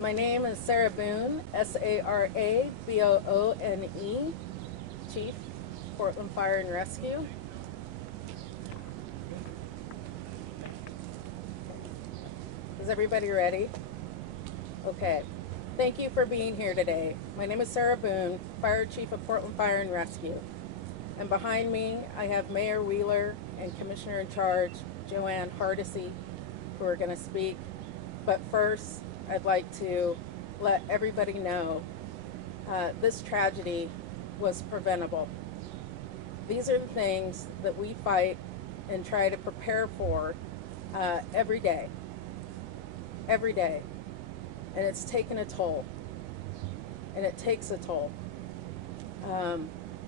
My name is Sarah Boone, Saraboone, Chief, Portland Fire and Rescue. Is everybody ready? Okay. Thank you for being here today. My name is Sarah Boone, Fire Chief of Portland Fire and Rescue. And behind me, I have Mayor Weidler and Commissioner in Charge, Joanne Hardesty, who are going to speak. But first, I'd like to let everybody know this tragedy was preventable. These are the things that we fight and try to prepare for every day. Every day. And it's taken a toll. And it takes a toll.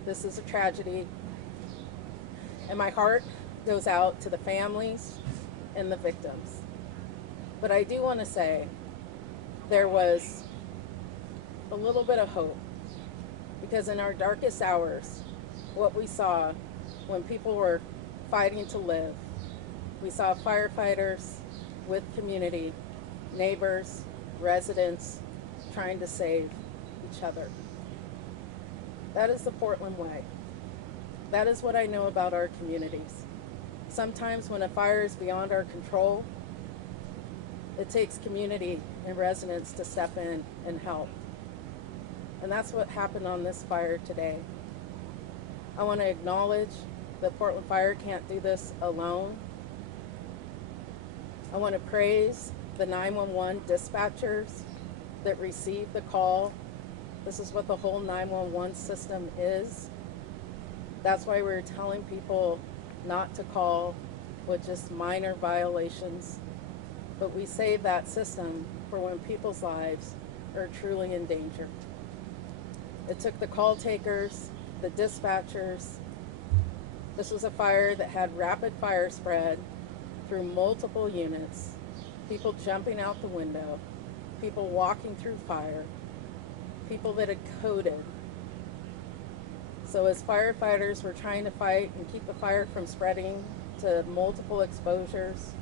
This is a tragedy. And my heart goes out to the families and the victims. But I do want to say there was a little bit of hope, because in our darkest hours, what we saw when people were fighting to live, we saw firefighters with community, neighbors, residents, trying to save each other. That is the Portland way. That is what I know about our communities. Sometimes when a fire is beyond our control, it takes community and residents to step in and help. And that's what happened on this fire today. I want to acknowledge that Portland Fire can't do this alone. I want to praise the 911 dispatchers that received the call. This is what the whole 911 system is. That's why we're telling people not to call with just minor violations. But we save that system for when people's lives are truly in danger. It took the call takers, the dispatchers. This was a fire that had rapid fire spread through multiple units, people jumping out the window, people walking through fire, people that had coded. So as firefighters were trying to fight and keep the fire from spreading to multiple exposures,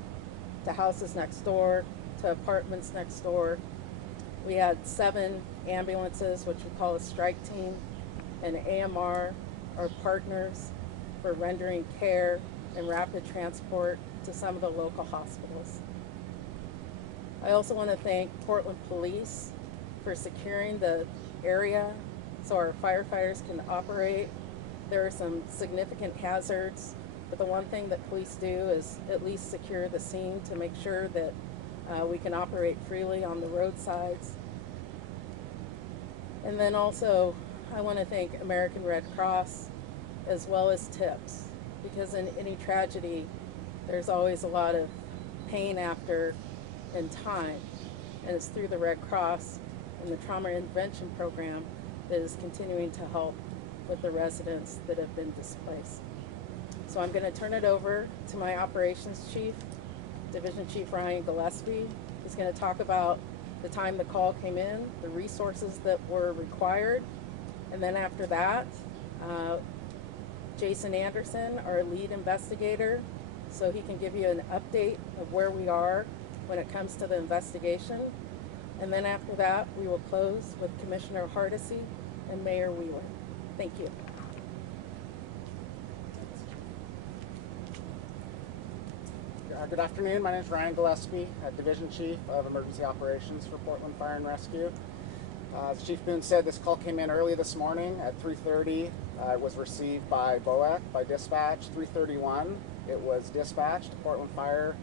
to houses next door, to apartments next door. We had 7 ambulances, which we call a strike team, and AMR, our partners for rendering care and rapid transport to some of the local hospitals. I also want to thank Portland Police for securing the area so our firefighters can operate. There are some significant hazards, but the one thing that police do is at least secure the scene to make sure that we can operate freely on the roadsides. And then also, I want to thank American Red Cross as well as TIPS, because in any tragedy, there's always a lot of pain after and time. And it's through the Red Cross and the Trauma Intervention Program that is continuing to help with the residents that have been displaced. So I'm going to turn it over to my operations chief, Division Chief Ryan Gillespie. He's going to talk about the time the call came in, the resources that were required, and then after that, Jason Anderson, our lead investigator, so he can give you an update of where we are when it comes to the investigation. And then after that, we will close with Commissioner Hardesty and Mayor Weidler. Thank you. Good afternoon. My name is Ryan Gillespie, Division Chief of Emergency Operations for Portland Fire and Rescue. As Chief Boone said, this call came in early this morning at 3:30. It was received by BOEC, by dispatch. 3:31, it was dispatched to Portland Fire.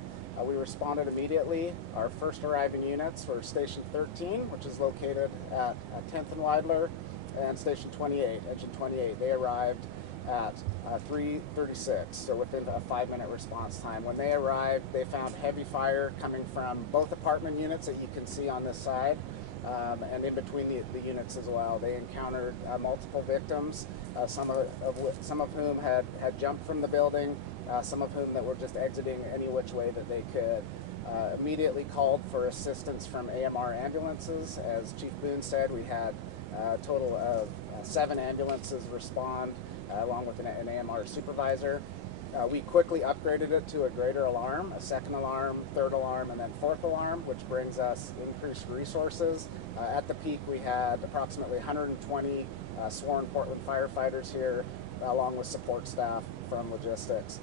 We responded immediately. Our first arriving units were Station 13, which is located at 10th and Weidler, and Station 28, Engine 28. They arrived at 3:36, so within a 5-minute response time. When they arrived, they found heavy fire coming from both apartment units that you can see on this side, and in between the units as well. They encountered multiple victims, some of whom had jumped from the building, some of whom that were just exiting any which way that they could. Immediately called for assistance from AMR ambulances. As Chief Boone said, we had a total of 7 ambulances respond, along with an AMR supervisor. We quickly upgraded it to a greater alarm, a second alarm, third alarm, and then fourth alarm, which brings us increased resources. At the peak, we had approximately 120 sworn Portland firefighters here, along with support staff from logistics.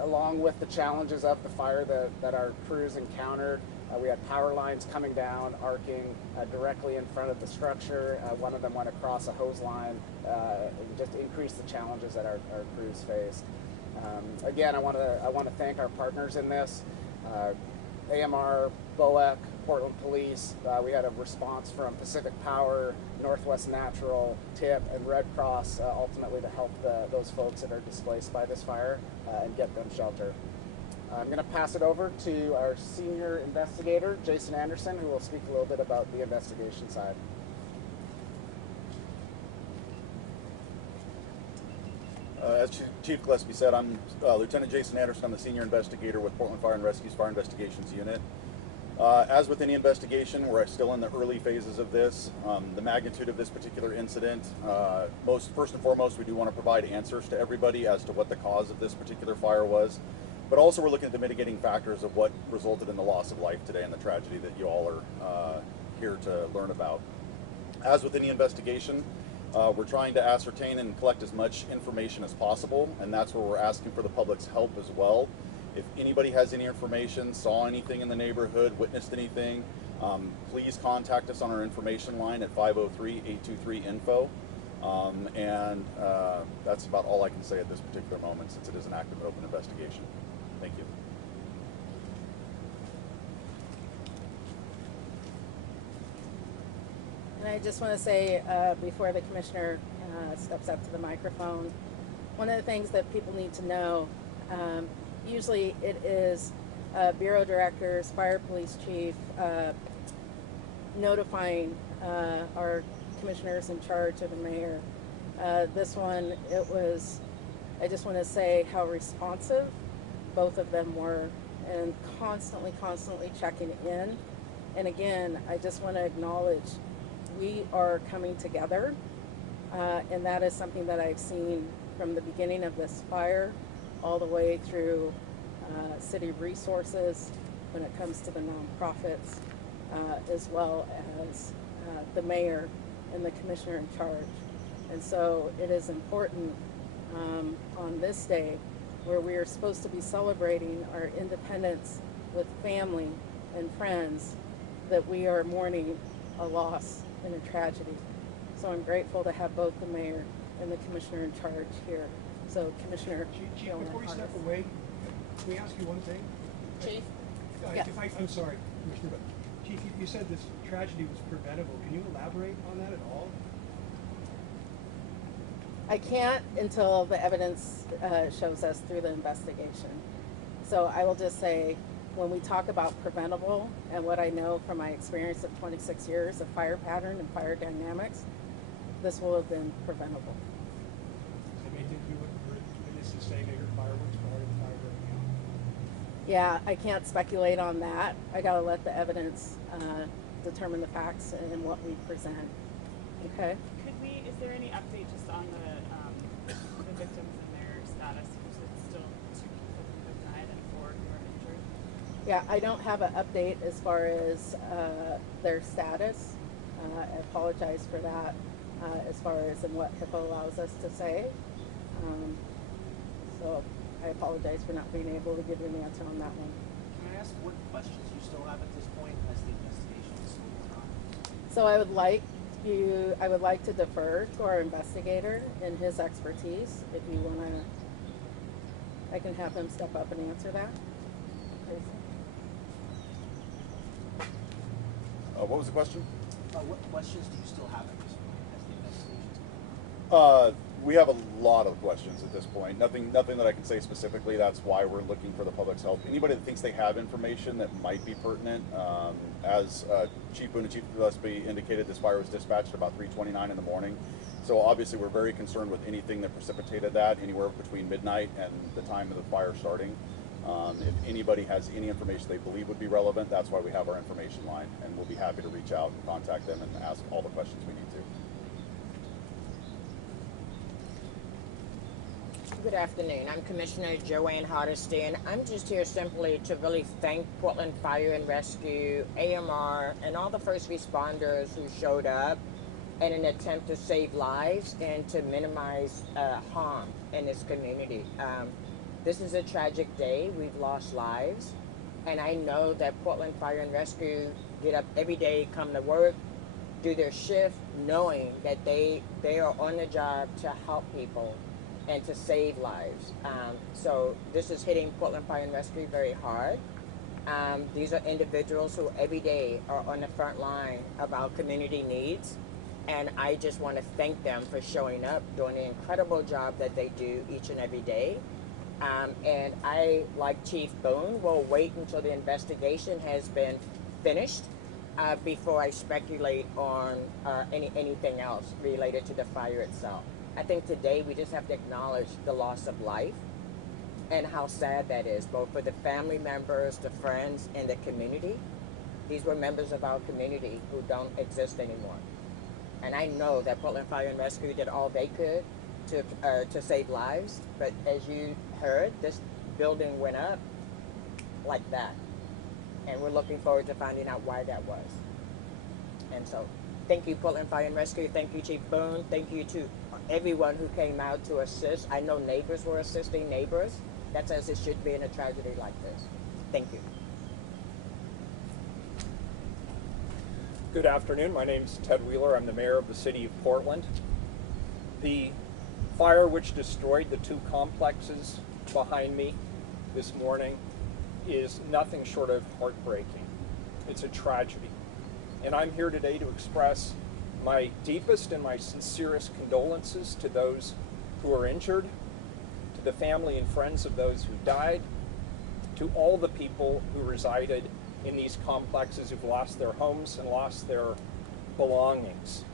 Along with the challenges of the fire that our crews encountered, we had power lines coming down, arcing directly in front of the structure. One of them went across a hose line, and just increased the challenges that our crews faced. Again, I want to thank our partners in this. AMR, BOEC, Portland Police. We had a response from Pacific Power, Northwest Natural, TIP, and Red Cross, ultimately to help those folks that are displaced by this fire and get them shelter. I'm going to pass it over to our senior investigator, Jason Anderson, who will speak a little bit about the investigation side. As Chief Gillespie said, I'm Lieutenant Jason Anderson. I'm the senior investigator with Portland Fire and Rescue's Fire Investigations Unit. As with any investigation, we're still in the early phases of this. The magnitude of this particular incident, first and foremost, we do want to provide answers to everybody as to what the cause of this particular fire was. But also we're looking at the mitigating factors of what resulted in the loss of life today and the tragedy that you all are here to learn about. As with any investigation, we're trying to ascertain and collect as much information as possible, and that's where we're asking for the public's help as well. If anybody has any information, saw anything in the neighborhood, witnessed anything, please contact us on our information line at 503-823-INFO. And that's about all I can say at this particular moment, since it is an active and open investigation. Thank you. And I just want to say, before the commissioner steps up to the microphone, one of the things that people need to know, usually it is bureau directors, fire police chief, notifying our commissioners in charge of the mayor. This one, I just want to say how responsive both of them were, and constantly checking in. And again, I just want to acknowledge we are coming together, and that is something that I've seen from the beginning of this fire all the way through city resources when it comes to the nonprofits, as well as the mayor and the commissioner in charge. And so it is important on this day, where we are supposed to be celebrating our independence with family and friends, that we are mourning a loss and a tragedy. So I'm grateful to have both the mayor and the commissioner in charge here. So Commissioner Chief, before you step away, can we ask you one thing? Chief? Yes. I'm sorry, Commissioner, but Chief, you said this tragedy was preventable. Can you elaborate on that at all? I can't until the evidence shows us through the investigation. So I will just say, when we talk about preventable, and what I know from my experience of 26 years of fire pattern and fire dynamics, this will have been preventable. I mean, did you witnesses say they heard fireworks prior to the fire breaking out? Yeah, I can't speculate on that. I gotta let the evidence determine the facts and what we present. Okay? Is there any update just on the victims and their status? Is it still 2 people who have died and 4 who are injured? Yeah, I don't have an update as far as their status. I apologize for that, as far as in what HIPAA allows us to say. So I apologize for not being able to give you an answer on that one. Can I ask what questions you still have at this point as the investigation is still going on? So I would like to defer to our investigator and his expertise. If you want to, I can have him step up and answer that. What was the question? What questions do you still have at this point as the investigation is going on? We have a lot of questions at this point. Nothing that I can say specifically. That's why we're looking for the public's help. Anybody that thinks they have information that might be pertinent, as Chief Boone and Chief Gillespie indicated, this fire was dispatched at about 3:29 in the morning. So obviously we're very concerned with anything that precipitated that, anywhere between midnight and the time of the fire starting. If anybody has any information they believe would be relevant, that's why we have our information line, and we'll be happy to reach out and contact them and ask all the questions we need to. Good afternoon. I'm Commissioner Joanne Hardesty, and I'm just here simply to really thank Portland Fire and Rescue, AMR, and all the first responders who showed up in an attempt to save lives and to minimize harm in this community. This is a tragic day. We've lost lives, and I know that Portland Fire and Rescue get up every day, come to work, do their shift, knowing that they are on the job to help people and to save lives. So this is hitting Portland Fire and Rescue very hard. These are individuals who every day are on the front line about community needs. And I just want to thank them for showing up, doing the incredible job that they do each and every day. And I, like Chief Boone, will wait until the investigation has been finished before I speculate on anything else related to the fire itself. I think today we just have to acknowledge the loss of life and how sad that is, both for the family members, the friends, and the community. These were members of our community who don't exist anymore. And I know that Portland Fire and Rescue did all they could to save lives, but as you heard, this building went up like that. And we're looking forward to finding out why that was. And so, thank you, Portland Fire and Rescue. Thank you, Chief Boone. Thank you to everyone who came out to assist. I know neighbors were assisting neighbors. That's as it should be in a tragedy like this. Thank you. Good afternoon. My name is Ted Wheeler. I'm the mayor of the city of Portland. The fire which destroyed the two complexes behind me this morning is nothing short of heartbreaking. It's a tragedy. And I'm here today to express my deepest and my sincerest condolences to those who are injured, to the family and friends of those who died, to all the people who resided in these complexes who've lost their homes and lost their belongings.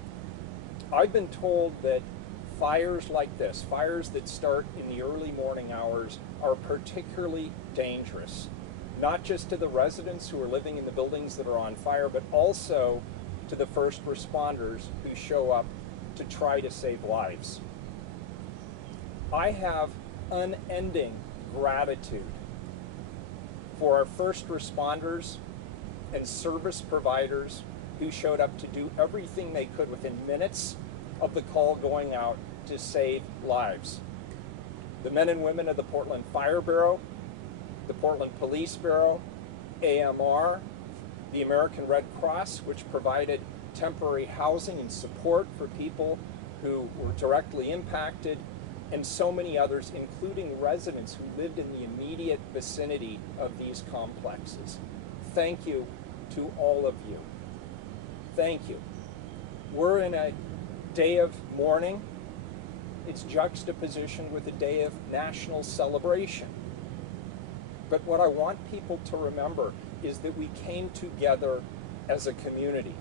I've been told that fires like this, fires that start in the early morning hours, are particularly dangerous, not just to the residents who are living in the buildings that are on fire, but also to the first responders who show up to try to save lives. I have unending gratitude for our first responders and service providers who showed up to do everything they could within minutes of the call going out to save lives. The men and women of the Portland Fire Bureau, the Portland Police Bureau, AMR, the American Red Cross, which provided temporary housing and support for people who were directly impacted, and so many others, including residents who lived in the immediate vicinity of these complexes. Thank you to all of you. Thank you. We're in a day of mourning. It's juxtaposition with a day of national celebration. But what I want people to remember is that we came together as a community.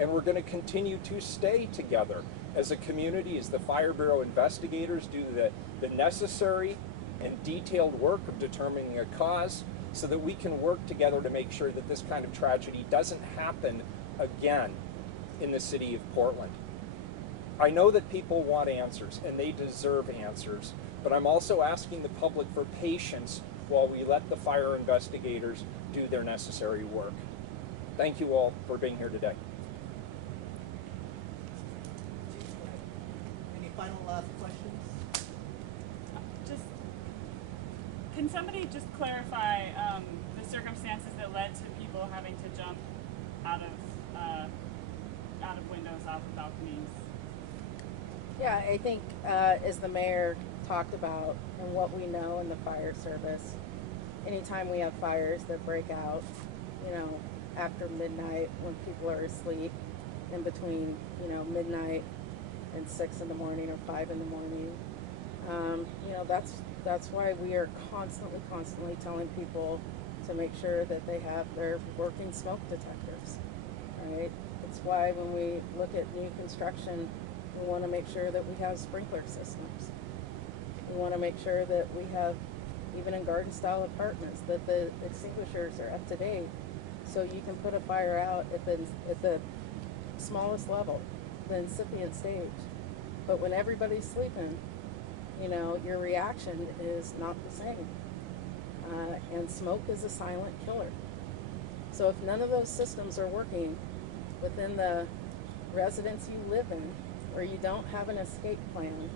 And we're going to continue to stay together as a community, as the Fire Bureau investigators do the necessary and detailed work of determining a cause, so that we can work together to make sure that this kind of tragedy doesn't happen again in the city of Portland. I know that people want answers, and they deserve answers, but I'm also asking the public for patience while we let the fire investigators do their necessary work. Thank you all for being here today. Any final questions? Can somebody just clarify the circumstances that led to people having to jump out of windows, off of balconies? Yeah, I think as the mayor talked about and what we know in the fire service, anytime we have fires that break out, after midnight when people are asleep, in between, midnight and 6 in the morning or 5 in the morning, that's why we are constantly telling people to make sure that they have their working smoke detectors, right? It's why when we look at new construction, we want to make sure that we have sprinkler systems. We want to make sure that we have, even in garden style apartments, that the extinguishers are up to date, so you can put a fire out at the smallest level, the incipient stage. But when everybody's sleeping, you know, your reaction is not the same. And smoke is a silent killer. So if none of those systems are working within the residence you live in, or you don't have an escape plan,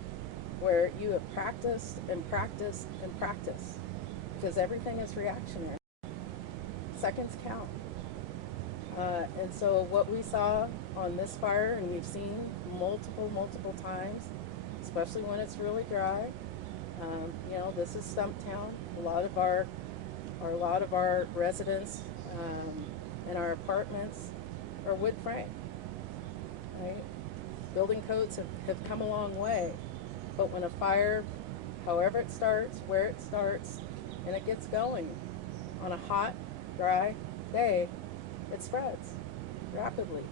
where you have practiced and practiced and practiced, because everything is reactionary. Seconds count. And so what we saw on this fire, and we've seen multiple times, especially when it's really dry, you know, this is Stumptown. A lot of our residents in our apartments are wood frame, right? Building codes have come a long way, but when a fire, however it starts, where it starts, and it gets going on a hot, dry day, it spreads rapidly.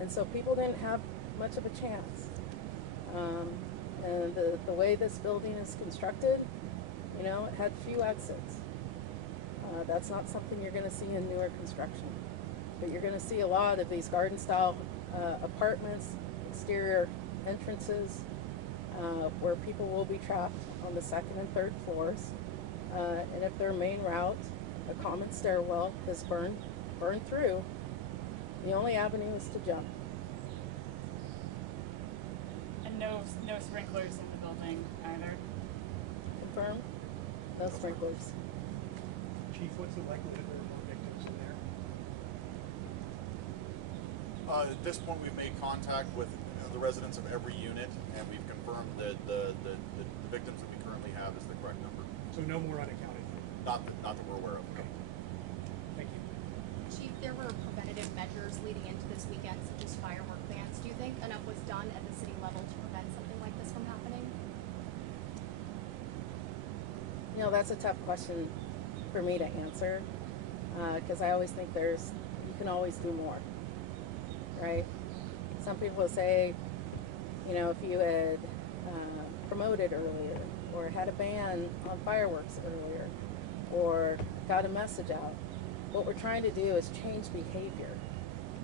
And so people didn't have much of a chance. And the way this building is constructed, you know, it had few exits. That's not something you're going to see in newer construction. But you're going to see a lot of these garden-style apartments, exterior entrances, where people will be trapped on the second and third floors. And if their main route, a common stairwell, is burned through, the only avenue is to jump. And no sprinklers in the building either. Confirmed? No sprinklers. Chief, what's the likelihood there are more victims in there? At this point, we've made contact with the residents of every unit, and we've confirmed that the victims that we currently have is the correct number. So no more unaccounted for? Not that we're aware of. Okay. Thank you. Chief, there were preventative measures leading into this weekend, such as firework bans. Do you think enough was done at the city level to prevent something like this from happening? You know, that's a tough question for me to answer, because I always think you can always do more, right? Some people will say, you know, if you had promoted earlier, or had a ban on fireworks earlier, or got a message out. What we're trying to do is change behavior,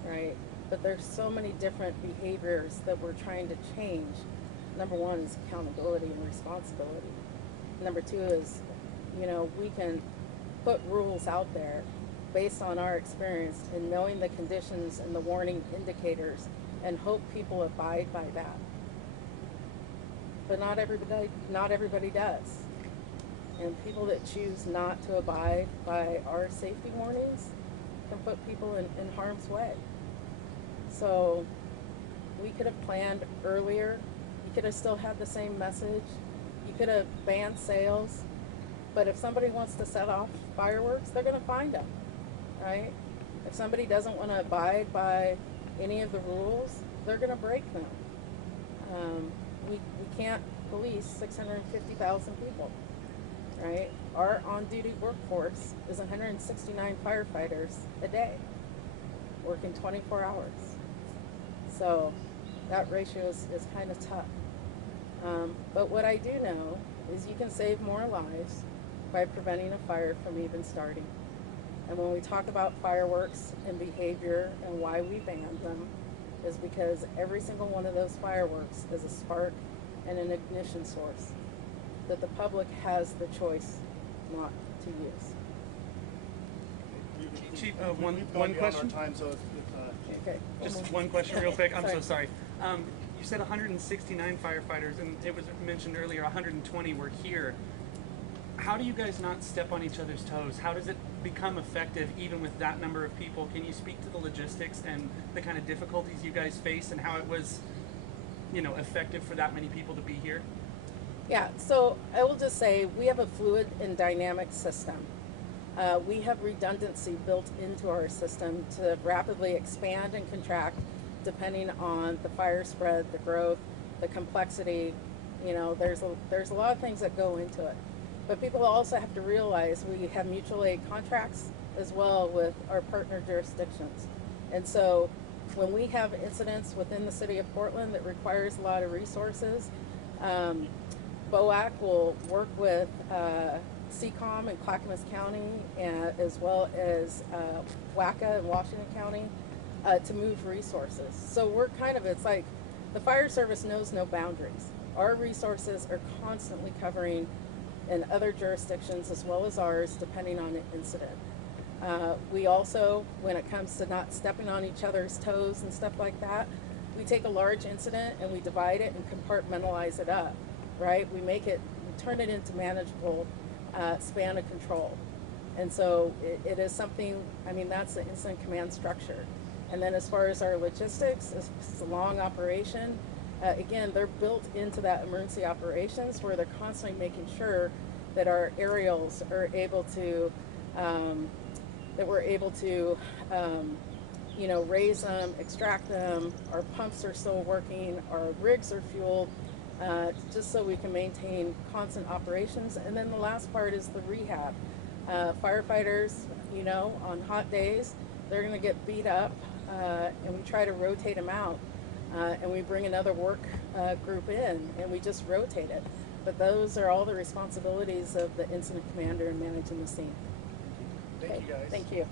right? But there's so many different behaviors that we're trying to change. Number one is accountability and responsibility. Number two is, you know, we can put rules out there based on our experience and knowing the conditions and the warning indicators, and hope people abide by that. But not everybody does. And people that choose not to abide by our safety warnings can put people in harm's way. So we could have planned earlier. You could have still had the same message. You could have banned sales. But if somebody wants to set off fireworks, they're going to find them, right? If somebody doesn't want to abide by any of the rules, they're going to break them. We can't police 650,000 people, right? Our on-duty workforce is 169 firefighters a day, working 24 hours. So that ratio is kind of tough. But what I do know is you can save more lives by preventing a fire from even starting. And when we talk about fireworks and behavior and why we banned them, is because every single one of those fireworks is a spark and an ignition source that the public has the choice not to use. Chief, We've one gone beyond question. our time, so Okay. Just one question real quick. I'm so Sorry. sorry. You said 169 firefighters, and it was mentioned earlier 120 were here. How do you guys not step on each other's toes? How does it become effective even with that number of people? Can you speak to the logistics and the kind of difficulties you guys face and how it was, you know, effective for that many people to be here? Yeah, so I will just say we have a fluid and dynamic system. We have redundancy built into our system to rapidly expand and contract depending on the fire spread, the growth, the complexity. You know, there's a lot of things that go into it. But people also have to realize we have mutual aid contracts as well with our partner jurisdictions. And so when we have incidents within the city of Portland that requires a lot of resources, BOAC will work with CCOM in Clackamas County, and as well as WACA in Washington County to move resources. So we're it's like the fire service knows no boundaries. our resources are constantly covering in other jurisdictions as well as ours, depending on the incident. We also, when it comes to not stepping on each other's toes and stuff like that, we take a large incident and we divide it and compartmentalize it up, right? We turn it into manageable span of control. And so it is something, I mean, that's the incident command structure. And then as far as our logistics, it's a long operation. Again, they're built into that emergency operations where they're constantly making sure that our aerials are able to, that we're able to, you know, raise them, extract them, our pumps are still working, our rigs are fueled, just so we can maintain constant operations. And then the last part is the rehab. Firefighters, you know, on hot days, they're going to get beat up, and we try to rotate them out. And we bring another work group in, and we just rotate it. But those are all the responsibilities of the incident commander in managing the scene. Thank you guys. Thank you.